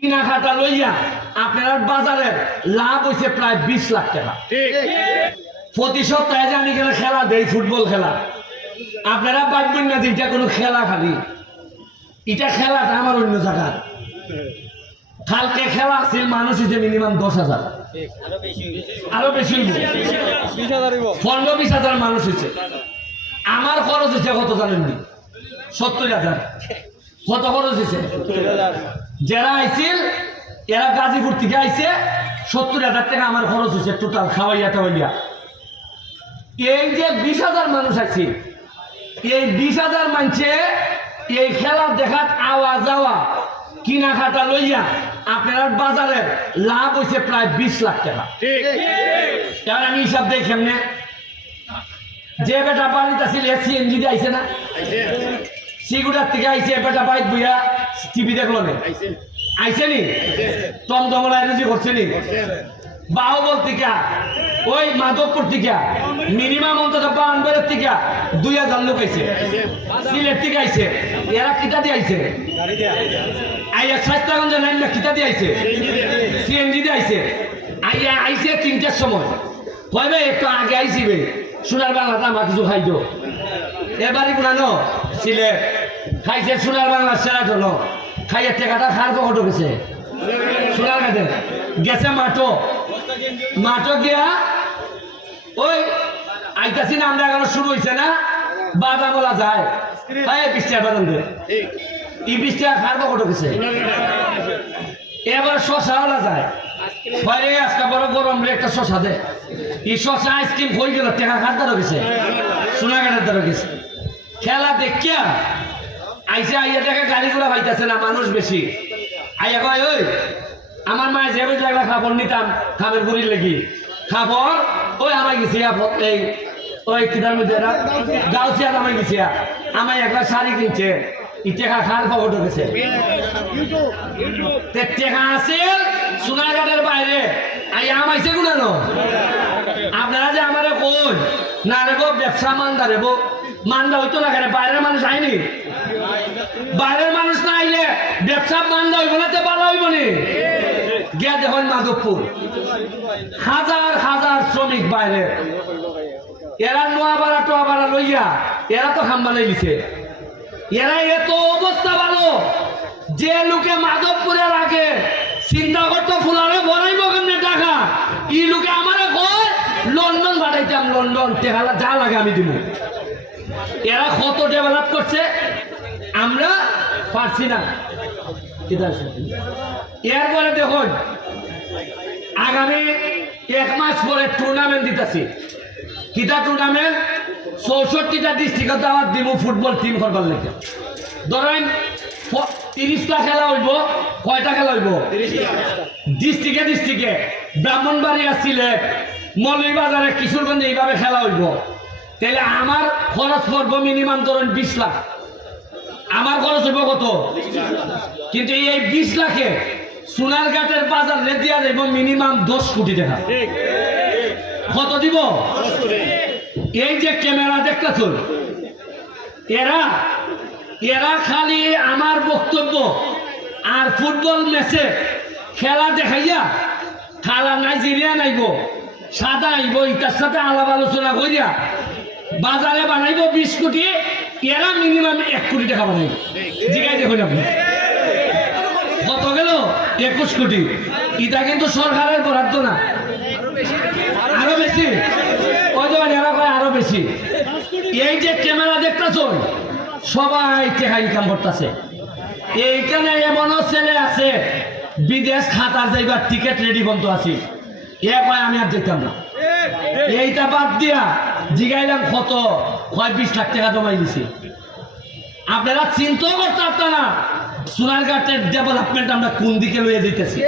কিনাখাটা লইয়া আপনার বাজারের লাভ হয়েছে প্রায় 20 লাখ টাকা। প্রতি সপ্তাহে যে আমি এখানে খেলা দেই, ফুটবল খেলা, আপনারা ভাববেন না যে এটা কোনো খেলা, খালি এটা খেলাটা আমার অন্য জায়গা। কালকে খেলা আছিল, মানুষ হয়েছে মিনিমাম 10,000, আরো বেশি 15-20,000 মানুষ হয়েছে। আমার খরচ হয়েছে কত জানেননি? 70,000। কত খরচ হয়েছে? যারা আইছিল এরা গাজীপুর থেকে আইছে, 70,000 টাকা আমার খরচ হয়েছে টোটাল খাওয়াইয়া টাওয়াইয়া। এই যে 20,000 মানুষ আছে, এই 20,000 মানুষে এই খেলা দেখাত আওয়া যাওয়া কিনাখাটা লইয়া আপনার বাজারের লাভ হয়েছে প্রায় 20 লাখ টাকা। এবার আমি হিসাব দেই কেমনে? যে বেটা বাড়িতে আছিল সিএনজি দিয়ে আইছে না, সিগুড়ার থেকে আইছে, বেটা বাইক বইয়া টিভি দেখলো না, আইছে নি টমটমলা এনার্জি করছে নি, বাহুবল থেকে, ওই মাধবপুর থেকে মিনিমাম অন্তত বানবাড়ির থেকে 2,000 লোক আইছে, সিলেট থেকে আইছে। এরা কিতা দিয়ে আইছে? আইয়া স্বাস্থ্যগঞ্জ লাইন কিতা দিয়ে আইছে? সিএনজি দিয়ে আইছে। আইয়া আইছে 3টার সময়, কয় ভাই একটু আগে আইছি বে, সোনার বাংলাতে আমার কিছু খাইতো। এবারই পুরানো সিলেট খাইছে সোনার বাংলা সেরাটন, খাইয়া টেকাটা খার কত গেছে সোনার ঘাটে গেছে মাঠো গিয়া ওই আইতাছি না আমরা এখন শুরু হয়েছে না, বাদামলা যায় 20 টাকা বাদাম দেয়, এই 20 টাকা খার কত গেছে। এবার শশাওয়ালা যায়, আজকে বড় গরম রে একটা শশা দে, এই শশা আইসক্রিম হয়ে গেল, টেকা খার দ্বারা গেছে, সোনাঘাটের দ্বারা গেছে। খেলা দেখিয়া আইসে, আইয়া দেখে গাড়ি ঘোড়া পাইতেছে না, মানুষ বেশি। আইয়া কয় ওই আমার মায়ের যে জায়গা খাবার নিতাম খামের গুড়ির লেগি খাবার, ওই আমার গেছি এই ওই কিতার মধ্যে গাউছিয়া আমার গেছি, আমায় একবার শাড়ি কিনছে, ই টেকা খার খবর ঢুকেছে। টেকা আছে সোনারঘাটের বাইরে, আইয়া আমাইছে গুণানো। আপনারা যে আমারে কই না রেবো ব্যবসা মান্দা রেবো, মান্দা হইতো না কেন? বাইরের মানুষ আইনি, বাইরের মানুষ না আইলে ব্যবসা মান্দা হইব না, তো ভালো হইব নি। গিয়া দেখুন মাধবপুর হাজার হাজার শ্রমিক বাইরে, এরা নোয়াবাড়া টোয়াবাড়া লইয়া এরা তো খাম বানাই দিছে। এরা এত অবস্থা ভালো যে লোকে মাধবপুরের আগে চিন্তা করতো ফুলারে বনাইব কেমনে টাকা, ই লোকে আমারে কয় লন্ডন পাঠাইতাম, লন্ডন টেকালা যা লাগে আমি দিব। এরা কত ডেভেলপ করছে, আমরা পারছি না। এরপরে দেখুন আগামী 1 মাস পরে টুর্নামেন্ট দিতেছি। কিতা টুর্নামেন্ট? 64টা ডিস্ট্রিক্টে দাওয়াত দিব ফুটবল টিম করবার লেগে। ধরেন 30টা খেলা হইব, কয়টা খেলা হইব? ডিস্ট্রিক্টে ব্রাহ্মণবাড়িয়া, সিলেট, মৌলভীবাজারে, কিশোরগঞ্জে এইভাবে খেলা হইব। তাহলে আমার খরচ পড়বো মিনিমাম ধরেন 20 লাখ। আমার খরচ হইব কত? কিন্তু এই 20 লাখে সোনারঘাটের বাজার দিয়া যাইব মিনিমাম 10 কোটি টাকা। কত দিব? এই যে ক্যামেরা দেখতেছ, এরা খালি আমার বক্তব্য আর ফুটবল ম্যাচে খেলা দেখাইয়া খেলা নাইজেরিয়া নাইব, সাদা আইব, ইটার সাথে আলাপ আলোচনা করিয়া বাজারে বানাইব 20 কোটি, এরা মিনিমাম 1 কোটি টাকা বানাইব। জিগাই দেখুন আপনি কত গেল? 21 কোটি। এটা কিন্তু সরকারের বরাদ্দ না, আরো বেশি। ওই দেবেন এরা কয় আরো বেশি। এই যে ক্যামেরা দেখতেছ, সবাই টাকা ইনকাম করতেছে। এইখানে এমনও ছেলে আছে বিদেশ খাতার যাইবার টিকিট রেডি বন্ধ আছে, এ কয় আমি আর যেতাম না। এইটা বাদ দিয়া জিগাইলাম কত, 20 লাখ টাকা জমাই দিছি। আপনারা চিন্তাও করতে পারতেন না সোনারঘাটের ডেভেলপমেন্ট আমরা কোন দিকে লইয়া যেতেছি।